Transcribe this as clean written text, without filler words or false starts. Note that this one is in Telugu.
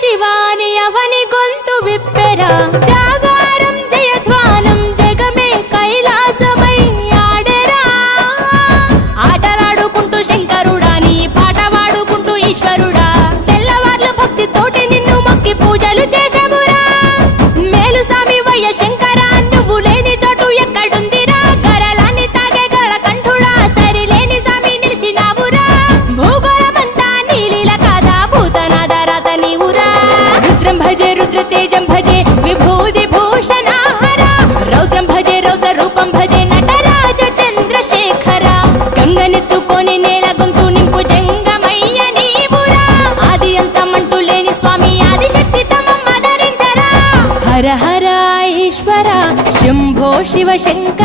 శివాని అవని గొంతు విప్పెరా జాగారం జయధ్వానం జగమే కైలాసమై ఆడెరా ఆటలాడుకుంటూ శంకరుడా నీ పాట పాడుకుంటూ ఈశ్వరుడా తెల్లవార్లు భక్తితోటి నిన్ను మొక్కి పూజలు చేసామురా మేలు సామి వయ్య శంకరా నువ్వు లేని చోటు ఎక్కడుందిరా గరలాన్ని తాగే గరళ కంఠుడా సరిలేని సామి నిలిచినావురా భూగోళమంతా నీలీల కాదా భూతనాద రాత నీవురా రుద్రం భజే రుద్ర తేజం భజే విభూది భూషణాహర రౌద్రం భజే రౌద్ర రూపం భజే నటరాజ చంద్రశేఖర గంగనెత్తుకొని నేల గొంతు నింపు జంగమయ్య నీవురా ఆది అంతమంటూ లేని స్వామి ఆదిశక్తి తమమ్మ ధరించరా హర హర ఈశ్వర శంభో శివ శంకర